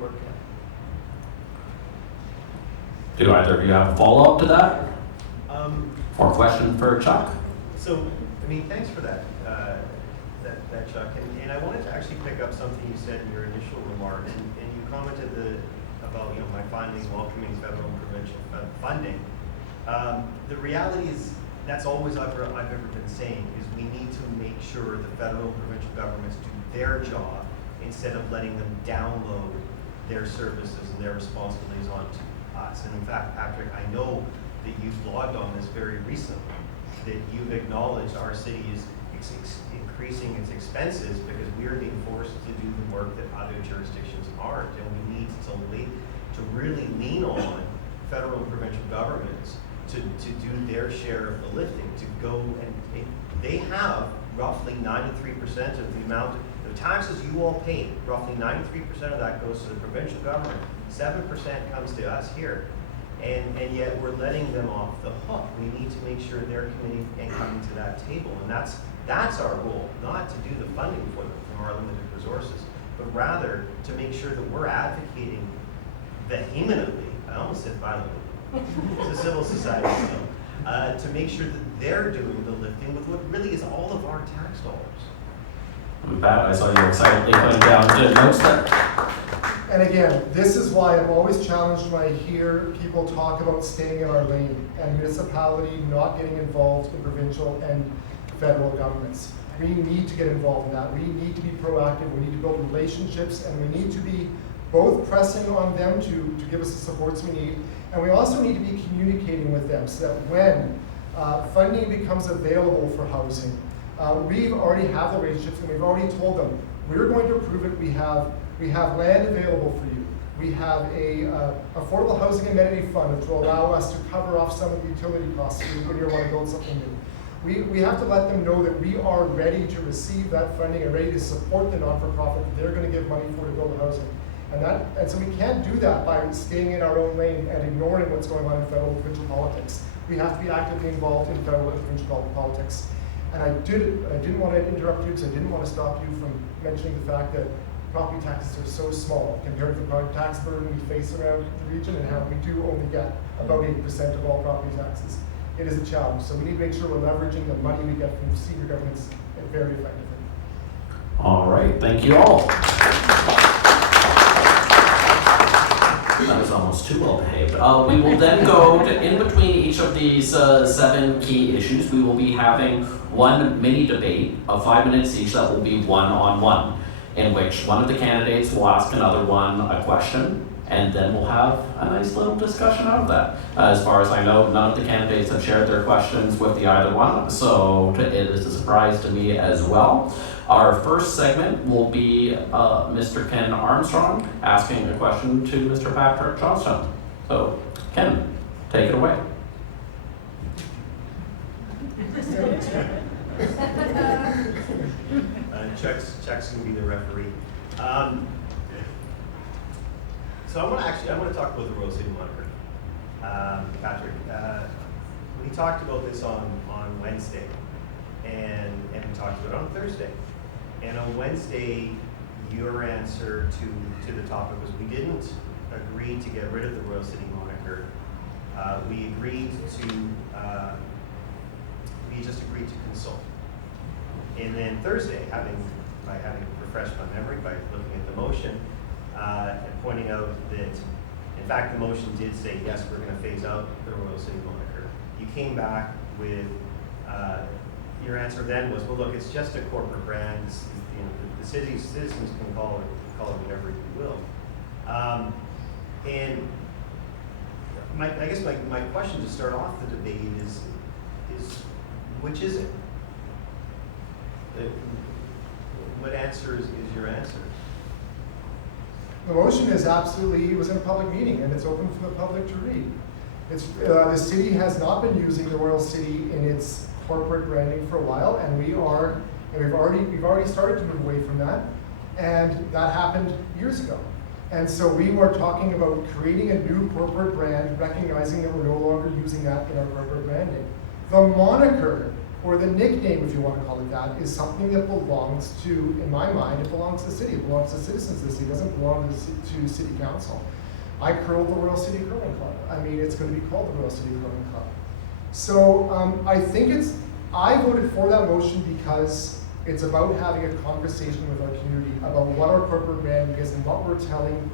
work at. Do either of you have a follow-up to that? Or question for Chuck? So, I mean, thanks for that, that Chuck. And I wanted to actually pick up something you said in your initial remarks, and you commented about my findings welcoming federal and provincial funding. The reality is that's always I've ever been saying is we need to make sure the federal and provincial governments do their job instead of letting them download their services and their responsibilities onto us. And in fact, Patrick, I know that you've blogged on this very recently, that you've acknowledged our city is increasing its expenses because we are being forced to do the work that other jurisdictions aren't, and we need to really lean on federal and provincial governments to do their share of the lifting, to go and they have roughly 93% of the amount of the taxes you all pay, roughly 93% of that goes to the provincial government, 7% comes to us here. And yet we're letting them off the hook. We need to make sure they're committing and coming to that table. And that's our goal, not to do the funding for them from our limited resources, but rather to make sure that we're advocating vehemently, I almost said violently, to civil society still, to make sure that they're doing the lifting with what really is all of our tax dollars. With that, I saw you excitedly putting down the notes there. And again, this is why I'm always challenged when I hear people talk about staying in our lane and municipality not getting involved in provincial and federal governments. We need to get involved in that. We need to be proactive. We need to build relationships, and we need to be both pressing on them to give us the supports we need, and we also need to be communicating with them so that when funding becomes available for housing, we already have the relationships, and we've already told them, we're going to approve it. We have land available for you. We have a affordable housing amenity fund which will allow us to cover off some of the utility costs when you want to build something new. We have to let them know that we are ready to receive that funding and ready to support the not-for-profit that they're going to give money for to build housing. And so we can't do that by staying in our own lane and ignoring what's going on in federal and provincial politics. We have to be actively involved in federal and provincial politics. And I didn't want to interrupt you because I didn't want to stop you from mentioning the fact that property taxes are so small compared to the property tax burden we face around the region, and how we do only get about 8% of all property taxes. It is a challenge, so we need to make sure we're leveraging the money we get from senior governments very effectively. All right, thank you all. That was almost too well behaved. We will then go to, in between each of these 7 key issues, we will be having one mini debate of 5 minutes each that will be one-on-one, in which one of the candidates will ask another one a question, and then we'll have a nice little discussion out of that. As far as I know, none of the candidates have shared their questions with the either one, so it is a surprise to me as well. Our first segment will be Mr. Ken Armstrong asking a question to Mr. Patrick Johnstone. So, Ken, take it away. Chuck's going to be the referee. So I want to talk about the Royal City moniker. Patrick, we talked about this on Wednesday, and we talked about it on Thursday. And on Wednesday, your answer to the topic was we didn't agree to get rid of the Royal City moniker. We just agreed to consult. And then Thursday, having refreshed my memory by looking at the motion, and pointing out that, in fact, the motion did say, yes, we're going to phase out the Royal City moniker. You came back with, your answer then was, well, look, it's just a corporate brand. The city's citizens can call it whatever you will. And I guess my question to start off the debate is which is it? What answer is your answer? The motion is absolutely, it was in a public meeting and it's open for the public to read. The city has not been using the Royal City in its corporate branding for a while, and we've already started to move away from that, and that happened years ago. And so we were talking about creating a new corporate brand, recognizing that we're no longer using that in our corporate branding. The moniker or the nickname, if you want to call it that, is something that belongs to, in my mind, it belongs to the city. It belongs to citizens of the city. It doesn't belong to city council. I curled the Royal City Curling Club. I mean, it's going to be called the Royal City Curling Club. So I think I voted for that motion because it's about having a conversation with our community about what our corporate brand is and what we're telling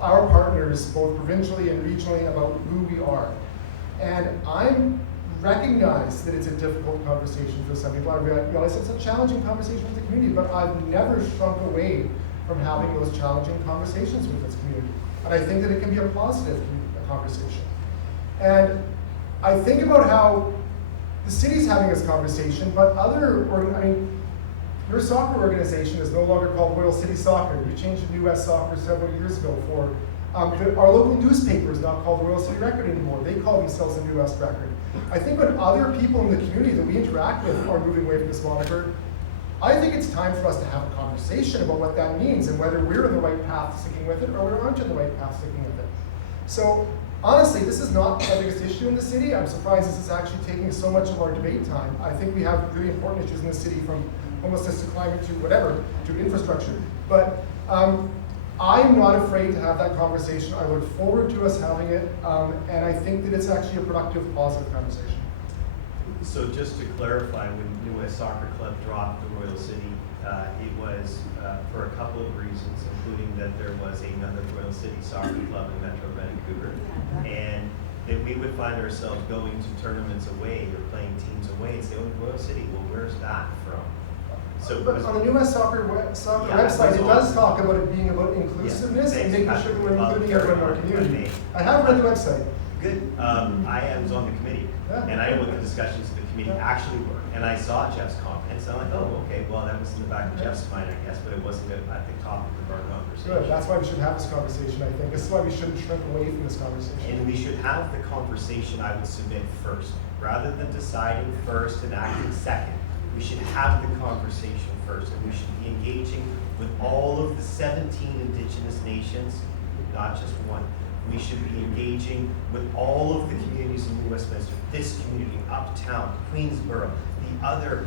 our partners, both provincially and regionally, about who we are. And I recognize that it's a difficult conversation for some people. I realize it's a challenging conversation with the community, but I've never shrunk away from having those challenging conversations with this community. And I think that it can be a positive conversation. And I think about how the city's having this conversation, but your soccer organization is no longer called Royal City Soccer. You changed to New West Soccer several years ago for, our local newspaper is not called the Royal City Record anymore. They call themselves the New West Record. I think when other people in the community that we interact with are moving away from this moniker, I think it's time for us to have a conversation about what that means and whether we're in the right path sticking with it or we aren't in the right path sticking with it. So honestly, this is not the biggest issue in the city. I'm surprised this is actually taking so much of our debate time. I think we have really important issues in the city, from homelessness to climate to whatever, to infrastructure. But I'm not afraid to have that conversation. I look forward to us having it, and I think that it's actually a productive, positive conversation. So just to clarify, when New West Soccer Club dropped the Royal City, it was for a couple of reasons, including that there was another Royal City Soccer Club in Metro Vancouver, and that we would find ourselves going to tournaments away or playing teams away and say, oh, Royal City, well, where's that from? So but on the New West Soccer website, it does talk about it being about inclusiveness and making sure that we're including everyone in our community. I haven't read the website. Good. I was on the committee, and I know what the discussions of the committee actually were. And I saw Jeff's comments, and I'm like, oh, okay, well, that was in the back of Jeff's mind, I guess, but it wasn't at the topic of our conversation. Good. That's why we should have this conversation, I think. This is why we shouldn't shrink away from this conversation. And we should have the conversation, I would submit, first. Rather than deciding first and acting second, we should have the conversation first, and we should be engaging with all of the 17 Indigenous nations, not just one. We should be engaging with all of the communities in New Westminster, this community, Uptown, Queensborough, the other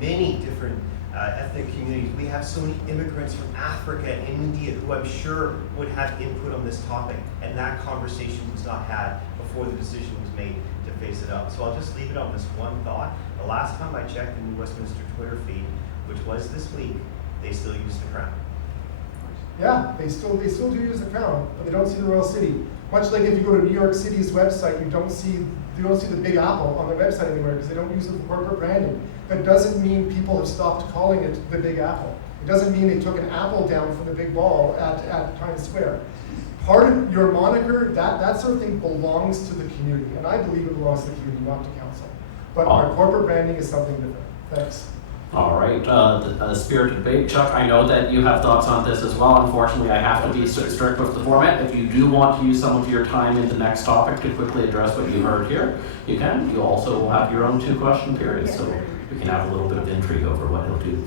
many different ethnic communities. We have so many immigrants from Africa and India who I'm sure would have input on this topic, and that conversation was not had before the decision was made to face it up. So I'll just leave it on this one thought. The last time I checked the New Westminster Twitter feed, which was this week, they still use the crown. Yeah, they still do use the crown, but they don't see the Royal City. Much like if you go to New York City's website, you don't see the Big Apple on their website anywhere because they don't use it for corporate branding. That doesn't mean people have stopped calling it the Big Apple. It doesn't mean they took an apple down from the big ball at Times Square. Part of your moniker, that sort of thing belongs to the community, and I believe it belongs to the community, not to council. But our corporate branding is something different. Thanks. All right, the spirited debate. Chuck, I know that you have thoughts on this as well. Unfortunately, I have to be strict with the format. If you do want to use some of your time in the next topic to quickly address what you heard here, you can. You also will have your own 2-question period, so we can have a little bit of intrigue over what he'll do.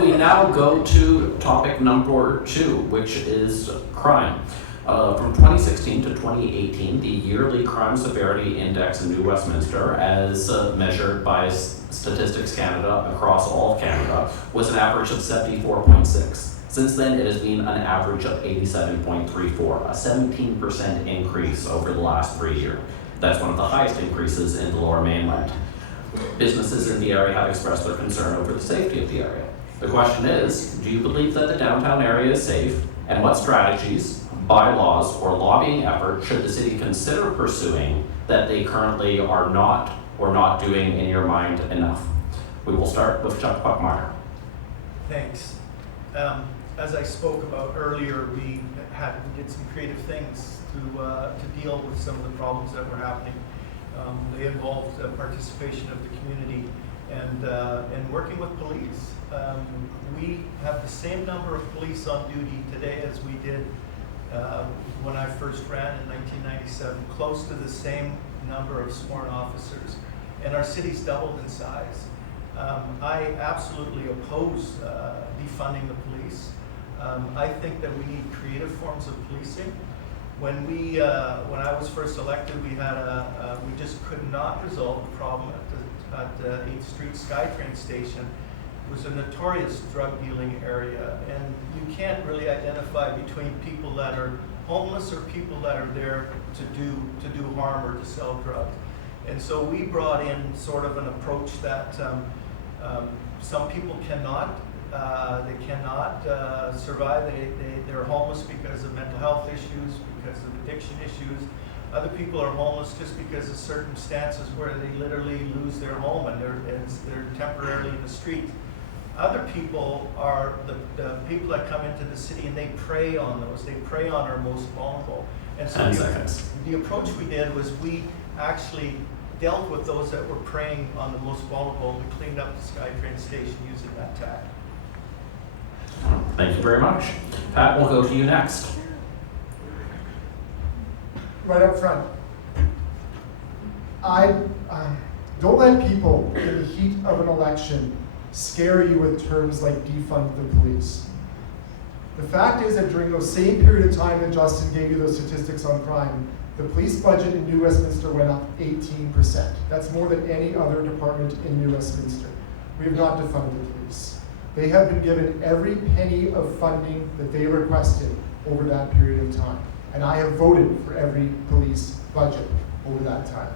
We now go to topic number 2, which is crime. From 2016 to 2018, the yearly crime severity index in New Westminster, as measured by Statistics Canada across all of Canada, was an average of 74.6. Since then, it has been an average of 87.34, a 17% increase over the last 3 years. That's one of the highest increases in the Lower Mainland. Businesses in the area have expressed their concern over the safety of the area. The question is, do you believe that the downtown area is safe, and what strategies, bylaws, or lobbying effort should the city consider pursuing that they currently are not or not doing, in your mind, enough? We will start with Chuck Buckmeyer. Thanks. As I spoke about earlier, we did some creative things to deal with some of the problems that were happening. They involved participation of the community and working with police. We have the same number of police on duty today as we did when I first ran in 1997, close to the same number of sworn officers, and our city's doubled in size. I absolutely oppose defunding the police. I think that we need creative forms of policing. When I was first elected, we just could not resolve the problem at the 8th Street SkyTrain station was a notorious drug dealing area, and you can't really identify between people that are homeless or people that are there to do harm or to sell drugs. And so we brought in sort of an approach that some people cannot survive. They're homeless because of mental health issues, because of addiction issues. Other people are homeless just because of circumstances where they literally lose their home and they're temporarily in the street. Other people are the people that come into the city and they prey on those. They prey on our most vulnerable. And so 10 seconds. the approach we did was we actually dealt with those that were preying on the most vulnerable. We cleaned up the SkyTrain station using that tag. Thank you very much. Pat, we'll go to you next. Right up front, don't let people in the heat of an election scare you with terms like defund the police. The fact is that during those same period of time that Justin gave you those statistics on crime, the police budget in New Westminster went up 18%. That's more than any other department in New Westminster. We have not defunded the police. They have been given every penny of funding that they requested over that period of time. And I have voted for every police budget over that time.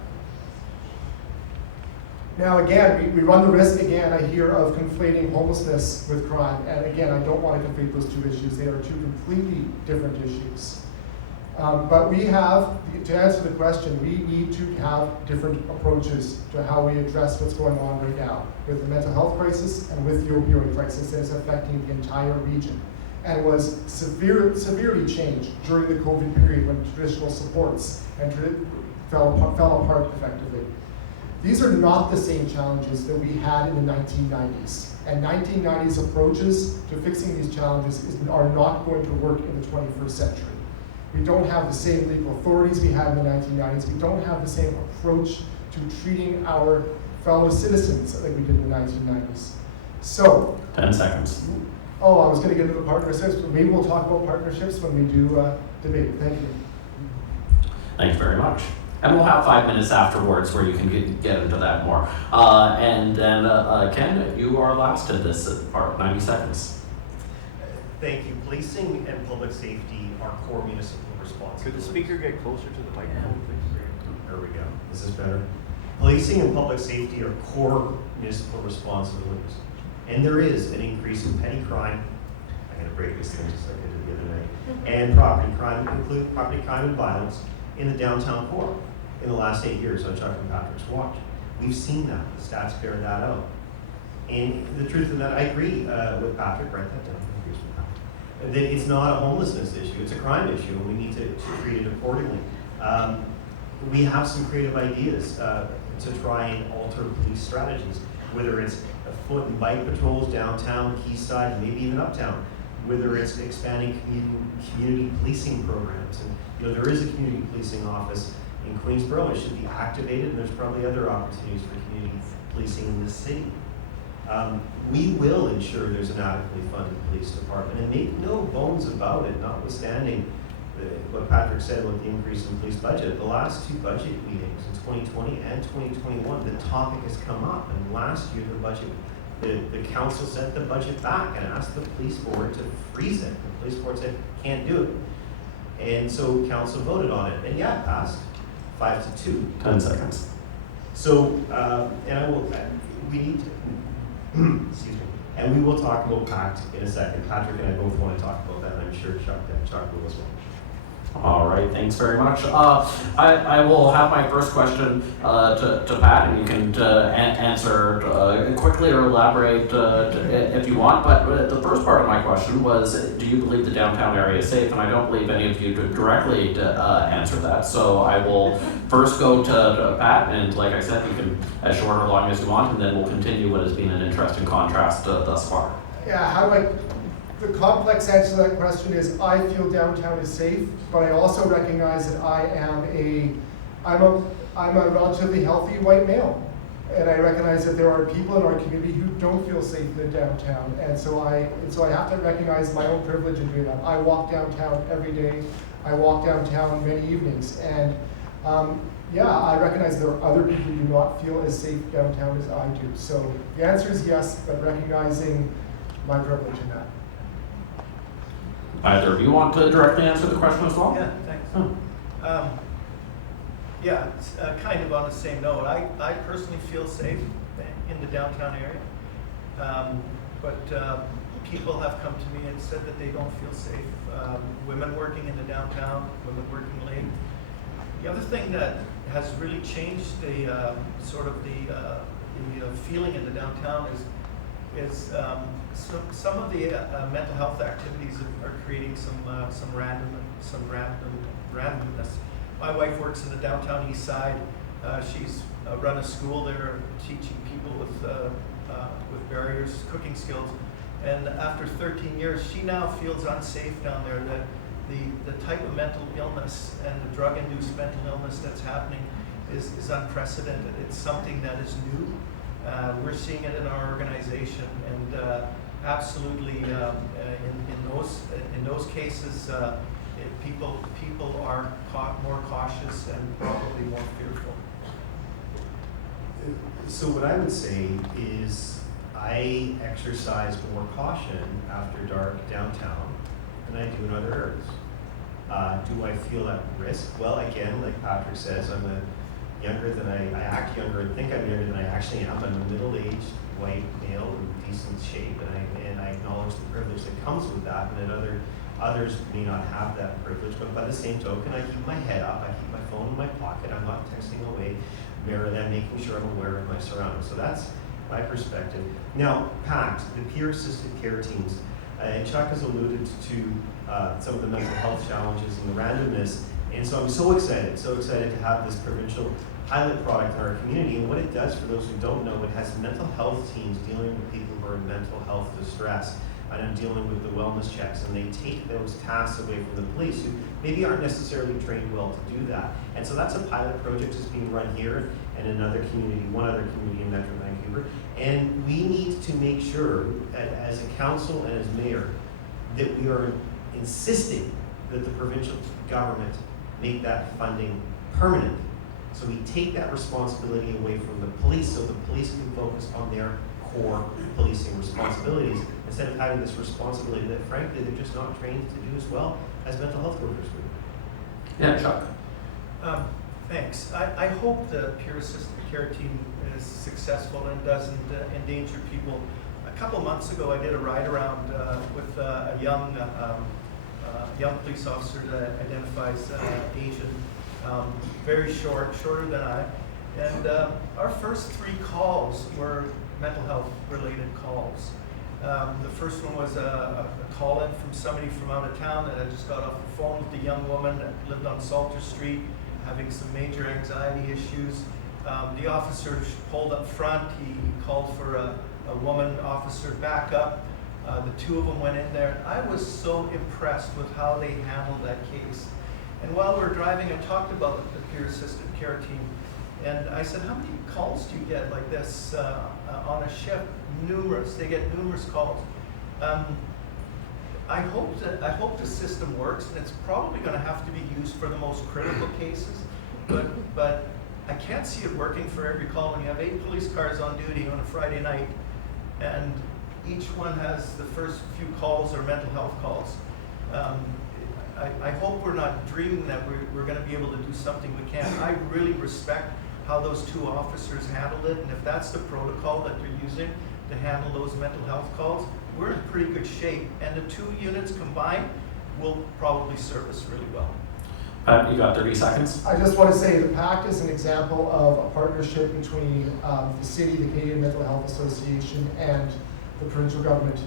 Now again, we run the risk again, I hear, of conflating homelessness with crime. And again, I don't want to conflate those two issues. They are two completely different issues. But we have, to answer the question, we need to have different approaches to how we address what's going on right now with the mental health crisis and with the opioid crisis that is affecting the entire region, and was severely changed during the COVID period when traditional supports and fell apart effectively. These are not the same challenges that we had in the 1990s. And 1990s approaches to fixing these challenges are not going to work in the 21st century. We don't have the same legal authorities we had in the 1990s. We don't have the same approach to treating our fellow citizens like we did in the 1990s. So, 10 seconds. Oh, I was going to get into the partnerships, but maybe we'll talk about partnerships when we do debate. Thank you. Thank you very much. And we'll have 5 minutes afterwards where you can get into that more. And then, Ken, you are last in this part, 90 seconds. Thank you. Policing and public safety are core municipal responsibilities. Could the speaker get closer to the microphone, please? There we go. This is better. Policing and public safety are core municipal responsibilities. And there is an increase in petty crime. I'm going to break this thing just like I did the other night. And property crime, including property crime and violence in the downtown core in the last 8 years on Chuck and Patrick's watch. We've seen that. The stats bear that out. And the truth of that, I agree with Patrick. Write that down. I agree with Patrick. That it's not a homelessness issue. It's a crime issue, and we need to treat it accordingly. We have some creative ideas to try and alter police strategies, whether it's foot and bike patrols downtown, Quayside, maybe even uptown, whether it's expanding community policing programs. And there is a community policing office in Queensborough. It should be activated, and there's probably other opportunities for community policing in this city. We will ensure there's an adequately funded police department, and make no bones about it, notwithstanding what Patrick said about the increase in police budget. The last two budget meetings in 2020 and 2021, the topic has come up, and last year the council sent the budget back and asked the police board to freeze it. The police board said, can't do it. And so council voted on it, and yeah, it passed 5-2. 10 seconds. So, we need to, excuse me, and we will talk about PACT in a second. Patrick and I both want to talk about that, and I'm sure Chuck will as well. All right, thanks very much. I will have my first question to Pat, and you can answer quickly or elaborate if you want. But the first part of my question was, do you believe the downtown area is safe? And I don't believe any of you directly answer that. So I will first go to Pat, and like I said, you can as short or long as you want, and then we'll continue what has been an interesting contrast thus far. Yeah, the complex answer to that question is I feel downtown is safe, but I also recognize that I'm a relatively healthy white male. And I recognize that there are people in our community who don't feel safe in downtown. And so I have to recognize my own privilege in doing that. I walk downtown every day. I walk downtown many evenings. And yeah, I recognize there are other people who do not feel as safe downtown as I do. So the answer is yes, but recognizing my privilege in that. Either of you want to directly answer the question as well? Yeah, thanks. Oh. Yeah, it's kind of on the same note. I personally feel safe in the downtown area. But people have come to me and said that they don't feel safe. Women working in the downtown, women working late. The other thing that has really changed the feeling in the downtown is some of the mental health activities are creating some randomness. My wife works in the downtown east side. She's run a school there teaching people with barriers, cooking skills. And after 13 years, she now feels unsafe down there. That the type of mental illness and the drug-induced mental illness that's happening is unprecedented. It's something that is new. We're seeing it in our organization, and absolutely in those cases, people are more cautious and probably more fearful. So what I would say is I exercise more caution after dark downtown than I do in other areas. Do I feel at risk? Well, again, like Patrick says, I'm younger than I act younger and think I'm younger than I actually am. I'm a middle-aged white male in decent shape, and I acknowledge the privilege that comes with that, and that others may not have that privilege. But by the same token, I keep my head up, I keep my phone in my pocket, I'm not texting away, rather than making sure I'm aware of my surroundings. So that's my perspective. Now, PACT, the peer-assisted care teams, and Chuck has alluded to some of the mental health challenges and the randomness, and so I'm so excited to have this provincial pilot product in our community. And what it does, for those who don't know, it has mental health teams dealing with people who are in mental health distress and I'm dealing with the wellness checks, and they take those tasks away from the police who maybe aren't necessarily trained well to do that. And so that's a pilot project that's being run here and another community, one other community in Metro Vancouver. And we need to make sure, as a council and as mayor, that we are insisting that the provincial government make that funding permanent. So we take that responsibility away from the police, so the police can focus on their core policing responsibilities, instead of having this responsibility that frankly they're just not trained to do as well as mental health workers do. Yeah, Chuck. Thanks. I hope the peer assisted care team is successful and doesn't endanger people. A couple months ago, I did a ride around with a young police officer that identifies Asian, very shorter than I. And our first 3 calls were mental health related calls. The first one was a call in from somebody from out of town that had just got off the phone with a young woman that lived on Salter Street, having some major anxiety issues. The officer pulled up front. He called for a woman officer backup. The 2 of them went in there. I was so impressed with how they handled that case. And while we were driving, I talked about the peer assisted care team. And I said, how many calls do you get like this on a shift? Numerous. They get numerous calls. I hope the system works, and it's probably going to have to be used for the most critical cases. But I can't see it working for every call. When you have 8 police cars on duty on a Friday night, and each one has the first few calls are mental health calls. I hope we're not dreaming that we're going to be able to do something we can't. I really respect how those 2 officers handled it, and if that's the protocol that they're using to handle those mental health calls, we're in pretty good shape, and the 2 units combined will probably serve us really well. You got 30 seconds. I just want to say the PACT is an example of a partnership between the city, the Canadian Mental Health Association, and the provincial government.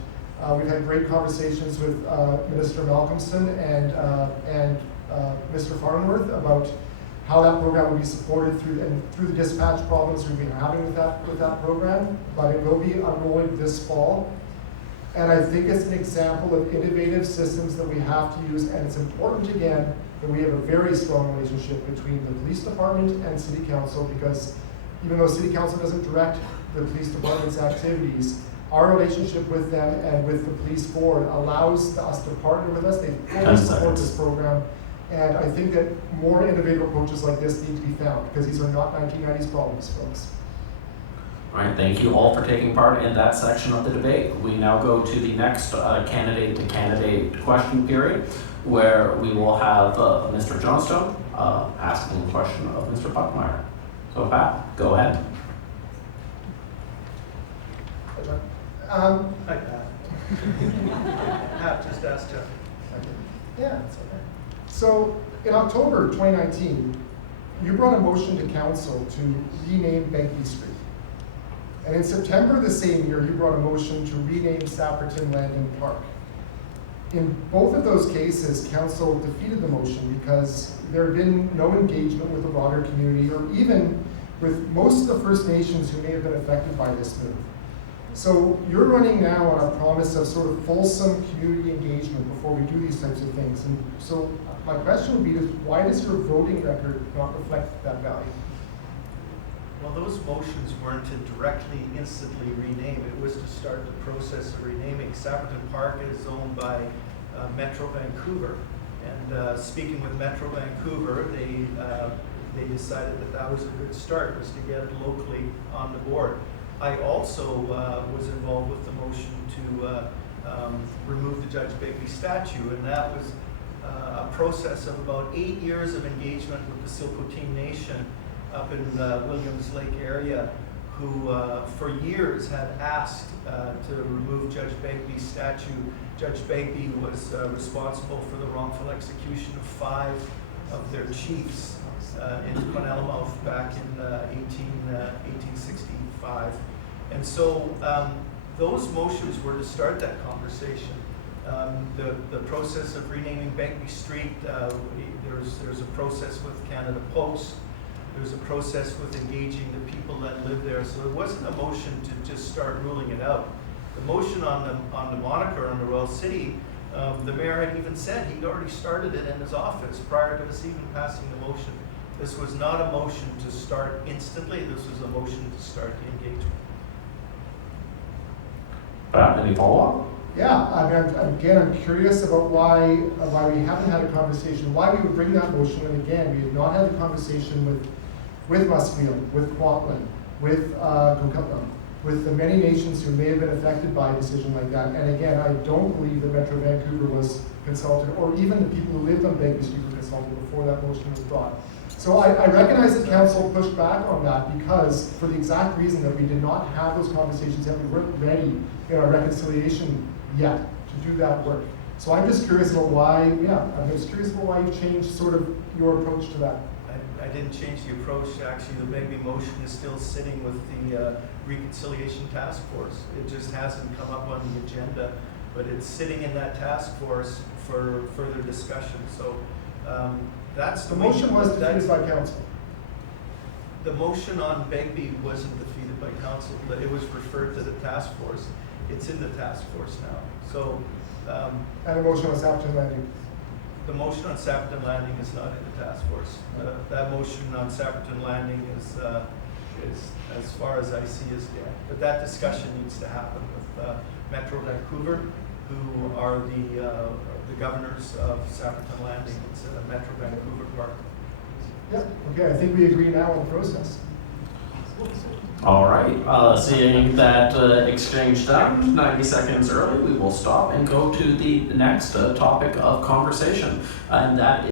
We've had great conversations with Minister Malcolmson and Mr. Farnworth about how that program will be supported through the dispatch problems we've been having with that program, but it will be unrolling this fall. And I think it's an example of innovative systems that we have to use, and it's important again that we have a very strong relationship between the police department and city council, because even though city council doesn't direct the police department's activities, our relationship with them and with the police board allows us to partner with us. They fully support this program, And I think that more innovative approaches like this need to be found, because these are not 1990s problems, folks. All right, thank you all for taking part in that section of the debate. We now go to the next candidate-to-candidate question period, where we will have Mr. Johnstone asking a question of Mr. Buckmeyer. So Pat, go ahead. Hi, Pat. Pat, just asked Jeff. Yeah, it's okay. So in October 2019, you brought a motion to council to rename Begbie Street. And in September the same year, you brought a motion to rename Sapperton Landing Park. In both of those cases, council defeated the motion because there had been no engagement with the broader community or even with most of the First Nations who may have been affected by this move. So you're running now on a promise of sort of fulsome community engagement before we do these types of things. And so my question would be, why does your voting record not reflect that value? Well, those motions weren't to directly, instantly rename. It was to start the process of renaming. Sapperton Park is owned by Metro Vancouver. And speaking with Metro Vancouver, they decided that that was a good start, was to get it locally on the board. I also was involved with the motion to remove the Judge Begbie statue, and that was a process of about 8 years of engagement with the Silcotin Nation up in the Williams Lake area, who for years had asked to remove Judge Begbie's statue. Judge Begbie was responsible for the wrongful execution of 5 of their chiefs in Conelamouth back in 1865. And so those motions were to start that conversation. The process of renaming Begbie Street, there's a process with Canada Post. There's a process with engaging the people that live there. So it wasn't a motion to just start ruling it out. The motion on the moniker on the Royal City, the mayor had even said he'd already started it in his office prior to us even passing the motion. This was not a motion to start instantly. This was a motion to start the engagement. Pat, any follow-up? Yeah, I mean, I'm curious about why we haven't had a conversation, why we would bring that motion, and again, we have not had a conversation with Musqueam, with Kwantlen, with Coquitlam, with the many nations who may have been affected by a decision like that. And again, I don't believe that Metro Vancouver was consulted, or even the people who lived on Begbie Street were consulted before that motion was brought. So I recognize that council pushed back on that because, for the exact reason that we did not have those conversations yet, we weren't ready in our reconciliation yet to do that work. So I'm just curious about why, you changed sort of your approach to that. I didn't change the approach. Actually, the Begbie motion is still sitting with the Reconciliation Task Force. It just hasn't come up on the agenda, but it's sitting in that task force for further discussion. So that's the motion was defeated by council. The motion on Begbie wasn't defeated by council. It was referred to the task force. It's in the task force now. So, and the motion on Sapperton Landing. The motion on Sapperton Landing is not in the task force. That motion on Sapperton Landing is as far as I see, is dead. But that discussion needs to happen with Metro Vancouver, who are the governors of Sapperton Landing instead of Metro Vancouver Park. Yeah. Okay. I think we agree now on the process. All right, seeing that exchange done 90 seconds early, we will stop and go to the next topic of conversation, and that is